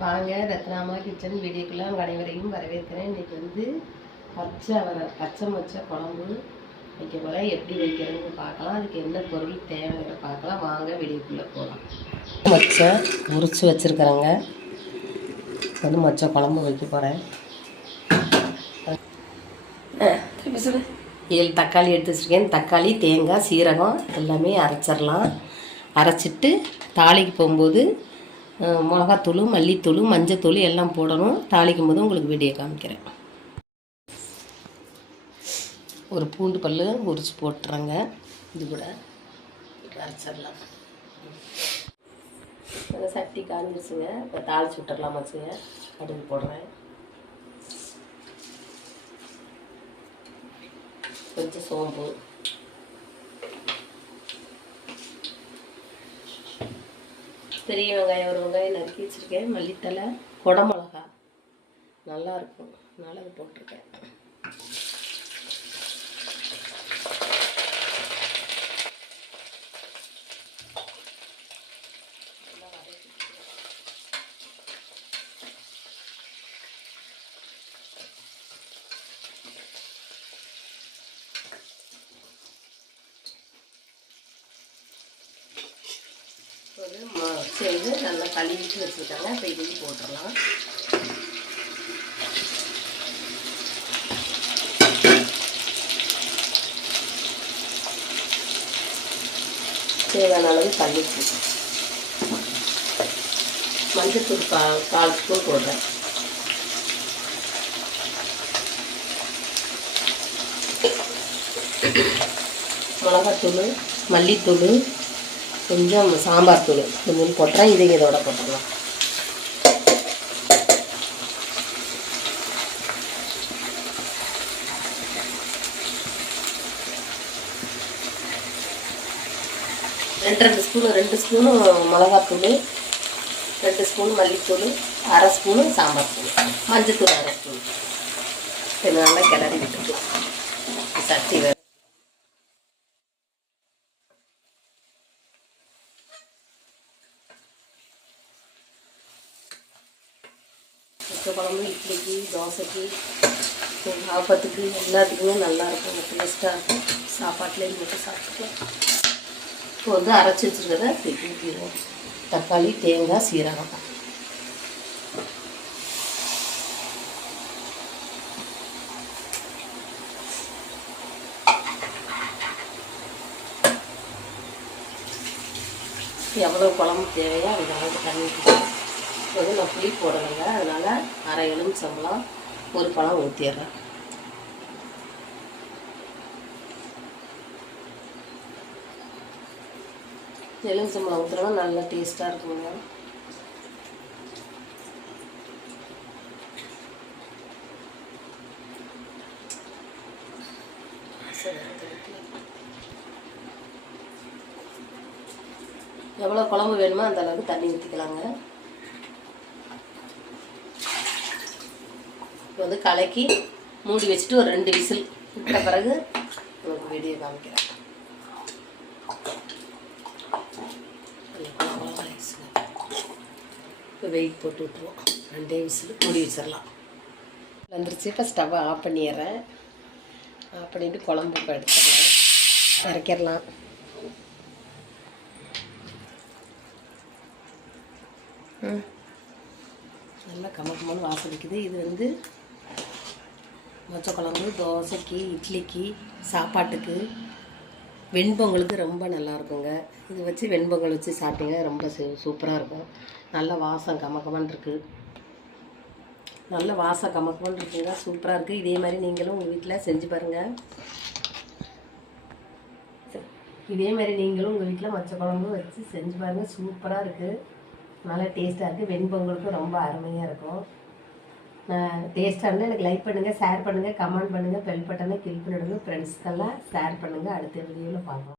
வாங்க ரத்னாமா கிச்சன் வீடியோக்குள்ள உங்கள் அனைவரையும் வரவேற்கிறேன். இன்றைக்கி வந்து பச்சை மொச்சை குழம்பு வைக்க போல எப்படி வைக்கிறதுன்னு பார்க்கலாம். அதுக்கு என்ன பொருள் தேவைன்னு பார்க்கலாம். வாங்க வீடியோக்குள்ளே போகலாம். மொச்சை உரித்து வச்சுருக்கிறேங்க. வந்து மொச்சை குழம்பு வைக்க போகிறேன். 7 தக்காளி எடுத்து வச்சுருக்கேன். தக்காளி, தேங்காய், சீரகம் எல்லாமே அரைச்சிடலாம். அரைச்சிட்டு தாளிக்கு போகும்போது மிளகாத்தூள், மல்லித்தூள், மஞ்சத்தூள் எல்லாம் போடணும். தாளிக்கும் போது உங்களுக்கு வீடியோ காமிக்கிறேன். ஒரு பூண்டு பல் உரிச்சு போட்டுறேங்க. இது கூட அரைச்சிடலாம். சட்டி காஞ்சிருச்சுங்க. இப்போ தாளிச்சு விட்டுடலாம். வச்சுங்க கடுகு போடுறேன். கொஞ்சம் சோம்பு, பெரிய வெங்காயம் ஒரு வெங்காயம் நறுக்கி வச்சுருக்கேன். மல்லித்தலை, குடமிளகா நல்லாயிருக்கும், அதனால் அது போட்டிருக்கேன். சேர்ந்து நல்லா கழுவிட்டு வச்சுருக்காங்க. இப்போ இதையும் போட்டுடலாம். தேவையான அளவு கழுவிட்டு மஞ்சத்தூள் 4 ஸ்பூன் போடுறேன். மிளகாத்தூள், மல்லித்தூள், கொஞ்சம் சாம்பார் தூள் கொஞ்சம் போட்டுறேன். இதை இதோட போட்டுடலாம். ரெண்டு ஸ்பூனு மிளகாத்தூள், 2 ஸ்பூன் மல்லித்தூள், 1/2 ஸ்பூனு சாம்பார் தூள், மஞ்சத்தூள் 1/2 ஸ்பூன். இது நல்லா கிளறி விட்டுக்கலாம். சட்டி வேறு குழம்பு இட்லிக்கு, தோசைக்கு, ஆப்பத்துக்கு எல்லாத்துக்குமே நல்லாயிருக்கும். டேஸ்ட்டாக இருக்கும். சாப்பாட்டிலேயும் போட்டு சாப்பிட்டுக்கலாம். இப்போ வந்து அரைச்சி வச்சுருக்கிறத ஊற்றிடுவோம். தக்காளி, தேங்காய், சீரகம் எவ்வளோ குழம்பு தேவையோ அது அளவுக்கு தண்ணி ஊற்றிடுவோம். வந்து நான் புளி போடலைங்க, அதனால் 1/2 எலுமிச்சம்பழம், 1 பழம் ஊற்றிடுறேன். எலுமிச்சம்பழம் ஊற்றுறோம்னா நல்லா டேஸ்ட்டாக இருக்குங்க. எவ்வளோ குழம்பு வேணுமோ அந்த அளவுக்கு தண்ணி ஊற்றிக்கலாங்க. வந்து கலக்கி மூடி வச்சுட்டு ஒரு 2 விசில் விட்ட பிறகு உங்களுக்கு வீடியோ காமிக்கிறேன். இப்போ வெயிட் போட்டு விட்டுருவோம். 2 விசில் மூடி வச்சிடலாம். வந்துருச்சு. இப்போ ஸ்டவ்வை ஆஃப் பண்ணிடுறேன். ஆஃப் பண்ணிவிட்டு குழம்பு இப்போ எடுத்துடலாம், இறக்கிடலாம். நல்லா கமக்கமான வாசனைக்குது. இது வந்து மொச்சை குழம்பு தோசைக்கு, இட்லிக்கு, சாப்பாட்டுக்கு, வெண்பொங்கலுக்கு ரொம்ப நல்லா இருக்குங்க. இது வச்சு வெண்பொங்கல் வச்சு சாப்பிட்டீங்க ரொம்ப சூப்பராக இருக்கும். நல்ல வாசம் கமக்கமான இருக்குது. நல்ல வாசம் கமக்கமான இருக்குங்க. சூப்பராக இருக்குது. இதே மாதிரி நீங்களும் உங்கள் வீட்டில் செஞ்சு பாருங்கள். இதே மாதிரி நீங்களும் உங்கள் வீட்டில் மொச்சை குழம்பு வச்சு செஞ்சு பாருங்கள். சூப்பராக இருக்குது. நல்லா டேஸ்ட்டாக இருக்குது. வெண்பொங்கலுக்கும் ரொம்ப அருமையாக இருக்கும். டேஸ்ட்டாக இருந்தால் எனக்கு லைக் பண்ணுங்கள், ஷேர் பண்ணுங்கள், கமெண்ட் பண்ணுங்கள், பெல் பட்டனை கிளிக் பண்ணிவிடுங்க. ஃப்ரெண்ட்ஸ்க்கெல்லாம் ஷேர் பண்ணுங்கள். அடுத்த வீடியோவில் பார்க்கலாம்.